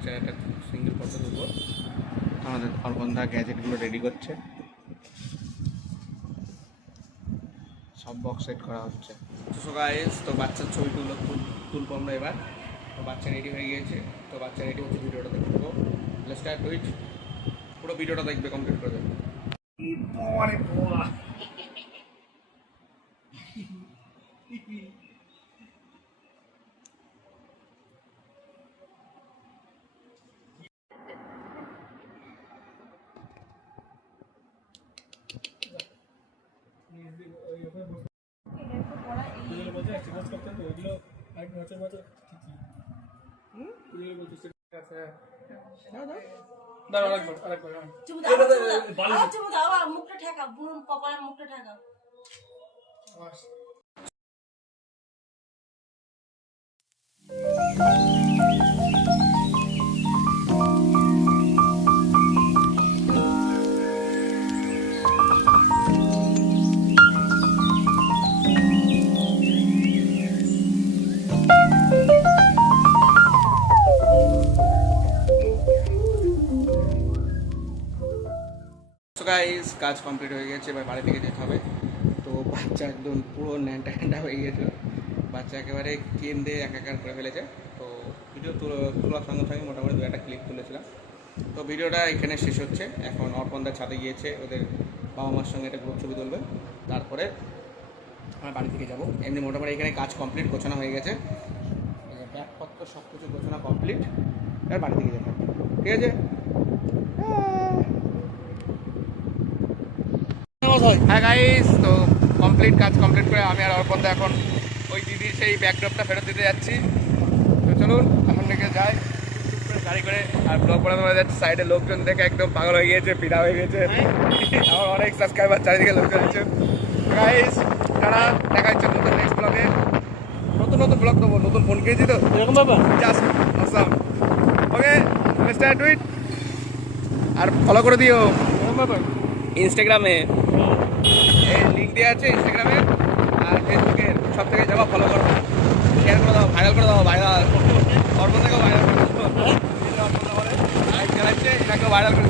বাচ্চা একটা সিঙ্গেল পর্দার উপর আমাদের অর্পণদা গ্যাজেটগুলো রেডি করছে, সব বক্স সেট করা হচ্ছে। সো গাইস, তো বাচ্চার ছবিগুলো তুলবো আমরা এবার। তো বাচ্চা রেডি হয়ে গিয়েছে, তো বাচ্চা রেডি হচ্ছে, ভিডিওটা দেখবো। লেটস স্টার্ট উইথ, পুরো ভিডিওটা দেখবে, কমপ্লিট করে দেবে। মুখটা ঠেকা, কপালের মুখটা ঠেকা। গাইস, কাজ কমপ্লিট হয়ে গেছে, এবার বাড়ি থেকে যেতে হবে। তো বাচ্চা একদম পুরো ন্যান্টা হ্যান্ডা হয়ে গেছিলো, বাচ্চা একেবারে কেন্দ্রে একাকার করে ফেলেছে। তো ভিডিও তোলার সঙ্গে সঙ্গে মোটামুটি 2-1টা ক্লিপ তুলেছিলাম। তো ভিডিওটা এখানে শেষ হচ্ছে। এখন অর্পণদার ছাদে গিয়েছে, ওদের বাবা মার সঙ্গে একটা গ্রুপ ছবি তুলবে, তারপরে আমরা বাড়ি থেকে যাবো। এমনি মোটামুটি এখানে কাজ কমপ্লিট, গোছানো হয়ে গেছে, ব্যাগপত্র সব কিছু গোছানো কমপ্লিট, এবার বাড়ি থেকে যেতে হবে। ঠিক আছে, হ্যাঁ গাইস, তো কাজ কমপ্লিট করে আমি আর অর্পণদা এখন ওই দিদির সেই ব্যাকড্রপটা ফেরত দিতে যাচ্ছি। তো চলুন এখন থেকে যাই গাড়ি করে। আর ব্লগ বানাতে যাচ্ছে, সাইডে লোকজন দেখে একদম পাগল হয়ে গিয়েছে, পিড়া হয়ে গেছে, আমার অনেক সাবস্ক্রাইবার চারিদিকে লোকজন আছে। গাইস, যারা দেখা যাচ্ছে নতুন নেক্সট ব্লগে, নতুন ব্লগ দেবো, নতুন ফোন কিনেছি তো এরকম ব্যাপার, just awesome. Okay, start with, আর ফলো করে দিও ইনস্টাগ্রামে, লিঙ্ক দেওয়া আছে ইনস্টাগ্রামে আর ফেসবুকের, সব থেকে যাবো, ফলো করো, শেয়ার করে দাও, ভাইরাল করে দাও, ভাইরাল অর্পণ থেকেও ভাইরাল করে দাও, লাইক চালাচ্ছে, এটাকেও ভাইরাল করে